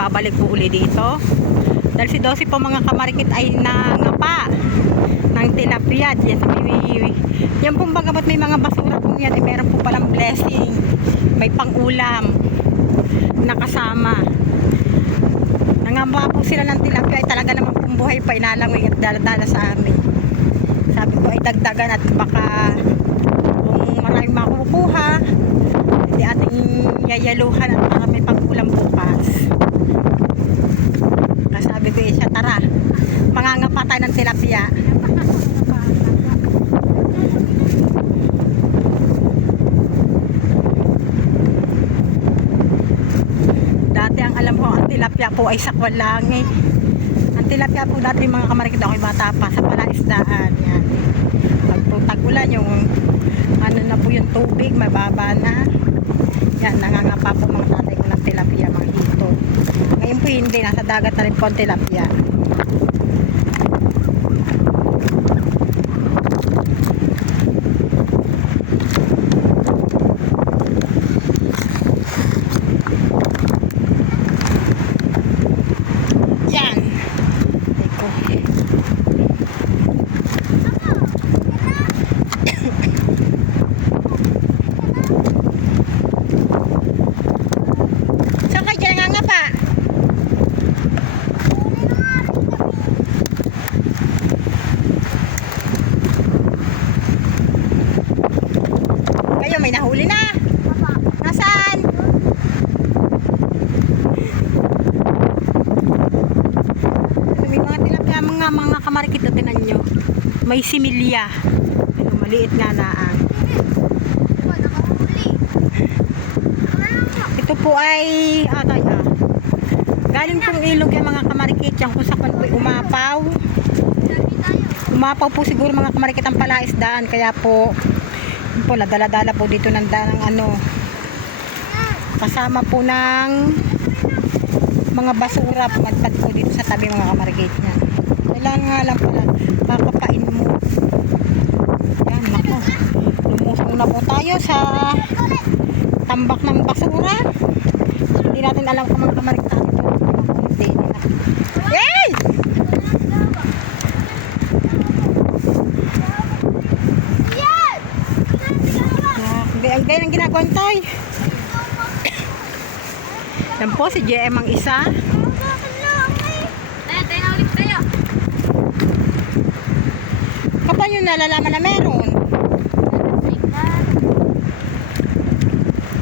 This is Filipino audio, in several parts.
babalik po uli dito. Dahil si Dosi po mga kamarikit ay nangapa ng tilapia. Yan pong bagamat may mga basura po yan, eh, meron po palang blessing. May pang-ulam nakasama. Nangamba po sila ng tilapia, ay talaga naman pong buhay pa, inalangoy at daladala sa amin. Sabi ko ay dagdagan at baka kung maraming makukuha, hindi ating yayaluhan at para may pang-ulam bukas. Sabi ko siya, tara, mangangapa tayo ng tilapia. Dati ang alam ko, ang tilapia po ay sakwal lang eh. Ang tilapia po dati mga kamarikit, ako'y bata pa sa palaisdaan. Yan. Pag po tag-ulan, yung ano na po yung tubig, mababa na. Yan, nangangapa po mga tatay ko ng tilapia, mga hito. Ngayon po hindi, nasa dagat na rin po ang tilapia. Yan. Saan kayo dyan nangangapa? Kayo may nahuli na. Nasaan? May mga tilapia, mga kamarikit na tinan nyo. May similya. Ano, maliit nga naang. Ito po ay galing pong ilog yung mga kamarikit. Yan kung saan po umapaw. Umapaw po siguro mga kamarikit ang palaisdaan. Kaya po nadala-dala po dito ng ano, kasama po ng mga basura, pumadpad po dito sa tabi mga kamarikit niya. Kailangan nga lang pala papapain mo. Yan, nako, lumusong na po tayo sa tambak ng basura. Hindi natin alam kung mga kamarikit ito. Hey! Ang gaya ng ginagawa tayo. Yan po si JM ang isa. Kapag yung nalalaman na meron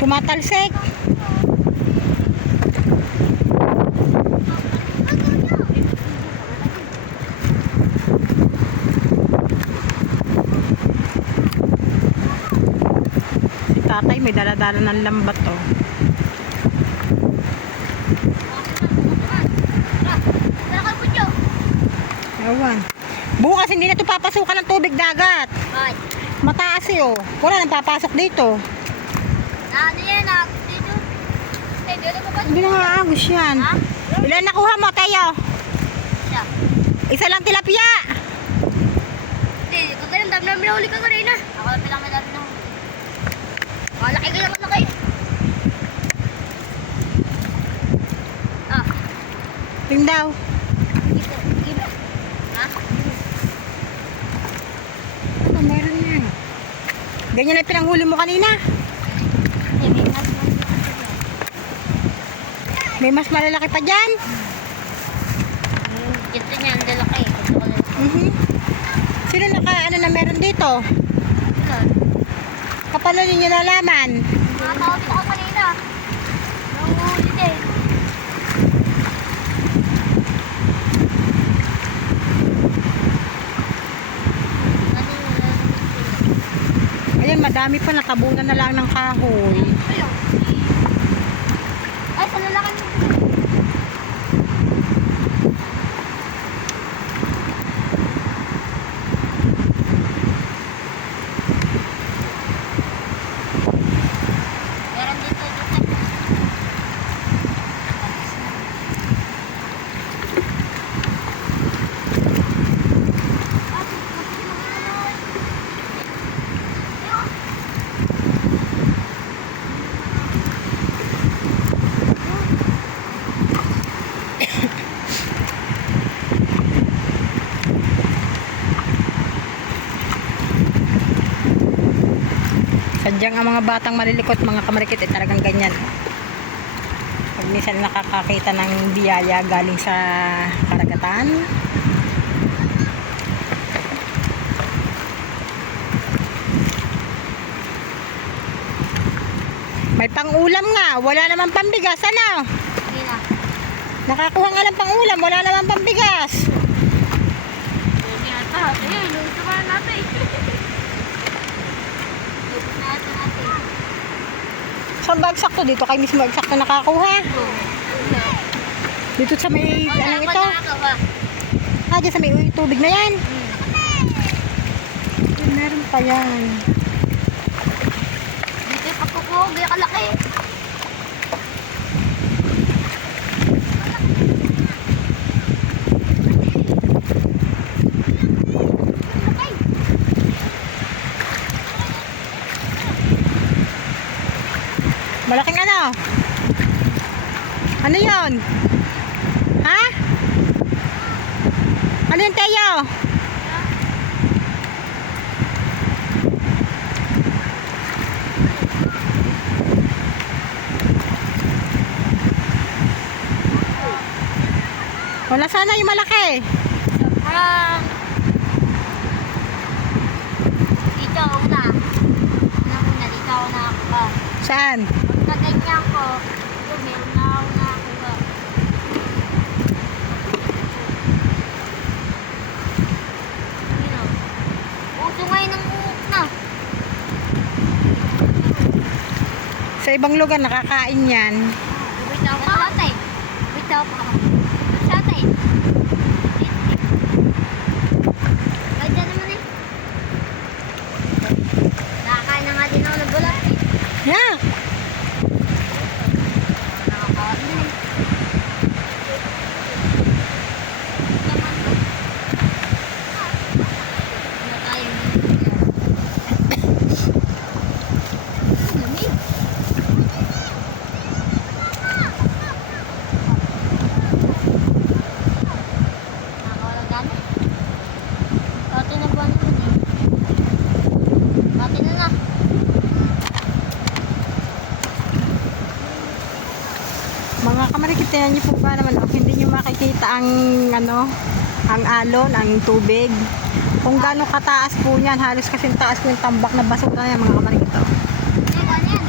tumatalsik. Tatay may dala-dala ng lambat to. Ewan. Bukas hindi na ito papasukan ng tubig dagat. Mataas eh oh. Wala nang papasok dito. Ano yan ah? Dito? Hindi na nga agos yan. Ilan nakuha mo tayo? Isa lang tilapia. Hindi, ito tayo. Ang dami namin nahuli ka kanina. Ako lang lang may dami nahuli. Malaki ka naman laki. Yung daw. Gibo. Ha? Ano, meron yan. Ganyan na pinanghuli mo kanina. May mas malalaki pa dyan. Ito niya, ang lalaki. Sino ano na meron dito? Kapano ninyo nalaman? Nakatawag ako kanina. Nanguhuli din. Ayan, madami pa, natabunan na lang ng kahoy. Ay, sa lalaki. Sadyang ang mga batang malilikot, mga kamarikit, eh, talagang ganyan. Pag minsan nakakakita ng biyaya galing sa karagatan, may pang-ulam nga, wala naman pambigas, ano? Hindi na. Nakakuha nga lang pang-ulam, wala naman pambigas. Hindi na ito. Ayun, luto ka na natin. Luto na natin. Saan ba eksakto? Dito kayo mismo eksakto nakakuha? Dito sa may, anong ito? Ah, dyan sa may tubig na yan. Ay, meron pa yan. Dito yung pagkukuha, gaya kalaki. Malaking ano? Ano yun? Ha? Ano yun, Teo? Wala sana yung malaki. Parang dito una. Una dito ako nakakuha. Saan? Pagka ganyan ko, yun, meron na ako nakakuha. Yun o. Uso ngayon ng uuk na. Sa ibang lugar nakakain yan. Wait ako pa. Satay. Wait ako pa. Satay. Ganda naman eh. Nakakain na nga din ako ng bulat eh. Yeah. Nakakain din eh. Laman ko. Ano tayo? Lamig. Nakakawalang gana. Pati na ba naman eh? Pati na na. Mga kamarikit, tingnan niyo po ba naman, oh, hindi niyo makikita ang ano, ang alon, ang tubig. Kung gaano kataas po niyan, halos kasing taas po yung tambak na basura niya, mga kamarikit. Oh. Ano yan?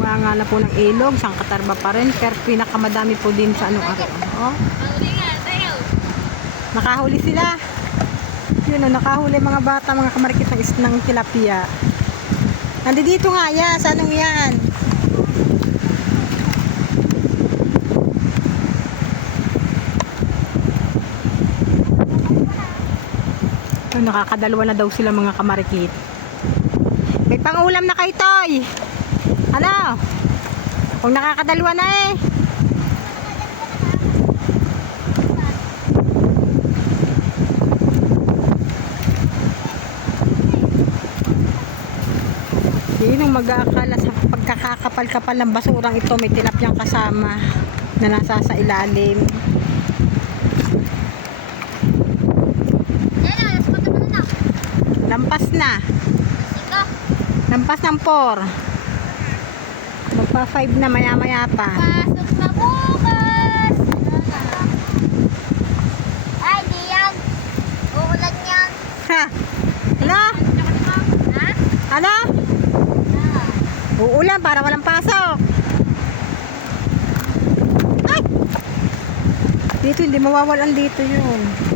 Wala nga na po ng ilog, sangkatarba pa rin, pero pinakamadami po din sa anong araw. Oh. Mahuli nga, tayo. Nakahuli sila. Yun, oh, nakahuli mga bata, mga kamarikit ng tilapia. Nandito nga yan, sa anong yan? Oh, nakakadalawa na daw sila, mga kamarikit. May pang-ulam na kay Toy. Ano? Kung nakakadalawa na eh. Sinong mag-aakala sa pagkakakapal-kapal ng basurang ito, may tilapyang kasama na nasa sa ilalim. Yan na, nasa mata mo na. Lampas na. Sika. Lampas ng 4. Magpa 5 na, maya-maya pa. Pasok na bukas. Ay, di yan. Uulan yan. Ha? Ano? Ha? Ano? Ah. Uulan para walang pasok. Ay! Dito, hindi mawawalan dito yun.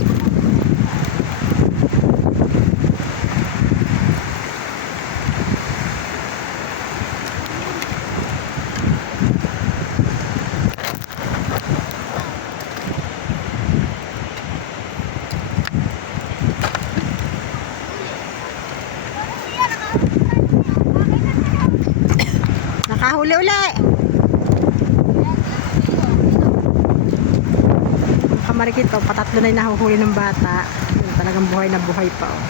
Nakahuli uli. Kamarikit, oh, patatlo na yung nahuhuli ng bata. Yun, talagang buhay na buhay pa. Oh.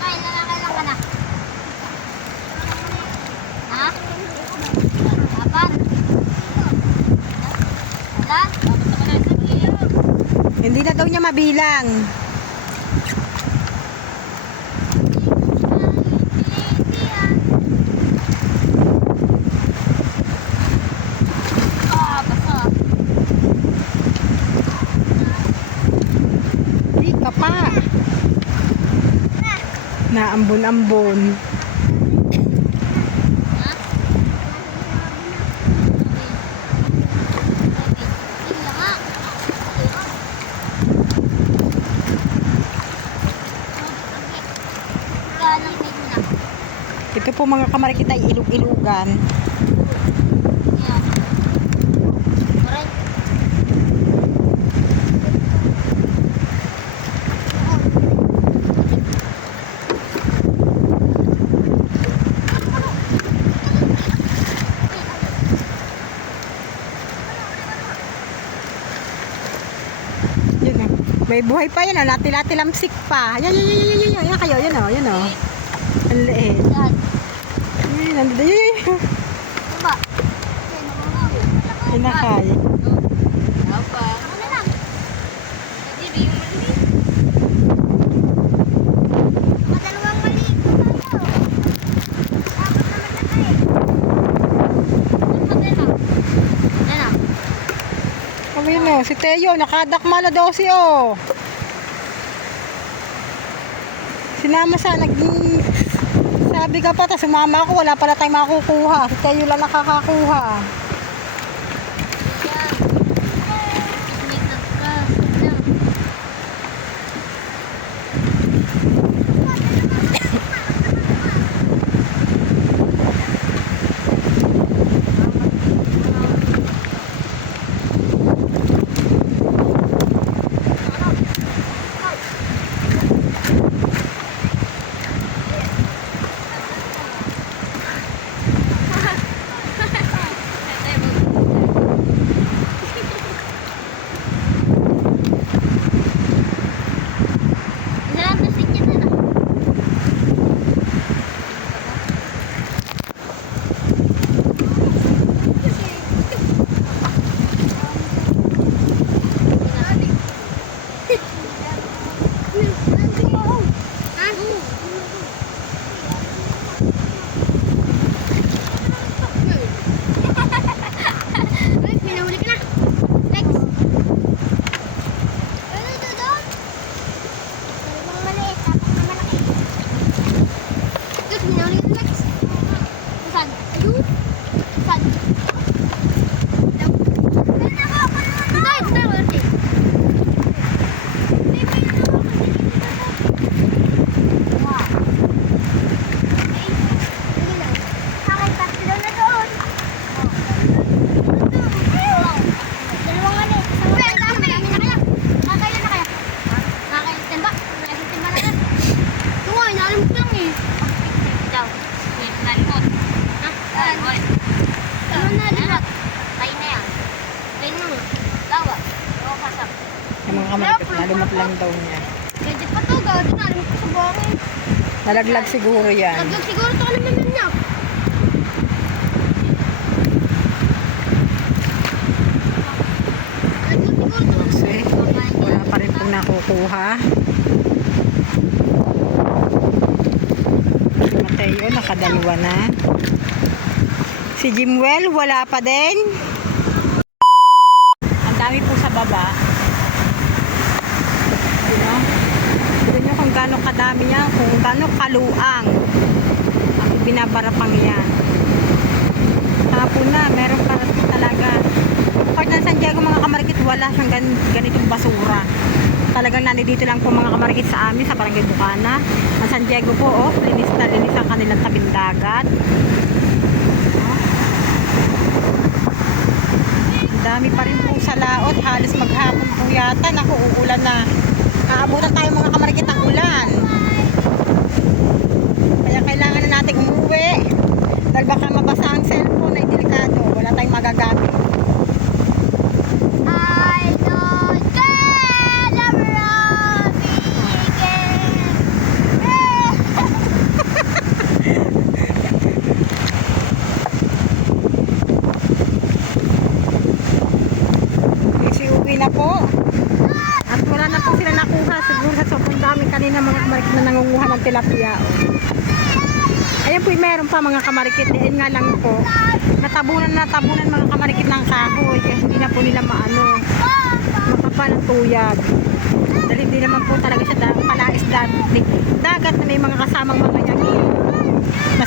Kailan ka na? Ha? Apat? Hindi na daw niya mabilang. Basa. Hindi ka pa. Naambon-ambon. Ha? Tingnan nga. Ganang tayo na. Ito po mga kamarikita ay ilog-ilugan. Ayan. Alright. Yun o. May buhay pa yun o. Lati-lati-lamsik pa. Yan, yan, yan, yan, yan, yan. Yan kayo. Yan o. Yan o. Ang liit. Yan. Yan, nandito. Yan, yan, yan. Ano ba? Ayan, namangawi. Pinakay. Apa? Ako na lang. Hindi, yung maliit. Dalawang maliit na tayo. Dapat naman na tayo. Yan na. Oh, yun o. Si Teo. Nakadakma na daw si o. Sinama sa sabi ka pa, tas sumama ako, wala pala tayong makukuha. Si Teo lang nakakakuha. Yan. May tagkas. Yan. Isa lang plastic niya na. Pinahuli ka na. Lex. Ano ito doon? Dalawang maliit, tapos na malaki. Ito, pinahuli ka na, Lex. Saan? Ayun. Saan? Ito, malaki. Wow. Akin, tatlo na doon. Dalawang maliit. Uy, ang dami. Nakakaya na kaya? Nakakaya na timba? Nakakaya timba na yan. Ito nga, inalimot lang eh. Daw. Nalimot. Ha? Nalimot. Ano nalimot? Tayo na yan. Tayo na. Tawa. Oo, pasap. Yung mga kamarikita, nalimot lang daw niya. Pwede pa to, gawin. Nalimot ko sa buhangin. Nalaglag siguro yan. Naglag siguro ito ka naman niya. Naglag siguro ito. Kasi wala pa rin pong nakukuha. Si Mateo, nakadalawa na. Si Jimwell, wala pa din. Ang dami po sa baba. Tignan nyo kung gaano kadami yan, kung gaano kaluang ang binabarapang yan. Hapon na, meron pa rin talaga. Pag ng San Diego mga kamarikit, wala siyang ganitong basura. Talagang nandito lang po mga kamarikit sa amin, sa Barangay Bukana. Ang San Diego po, oh, linis na linis ang kanilang tabing dagat. Ang dami pa rin po sa laot, halos maghapon po yata. Naku, uulan na. Naabutan tayo mga kamarikit ng ulan. Kaya kailangan na natin umuwi. Dahil baka mabasa ang cellphone ay delikado. Wala tayong magagamit. I don't care about Busy uwi na po. At tilapia. Oh. Ayan po, meron pa mga kamarikit. Ayan nga lang po. Natabunan mga kamarikit ng kahoy. Kaya hindi na po nila makapa ng tuyag. Dahil hindi naman po talaga siya palaisda. Dagat na may mga kasamang mga yagi. Na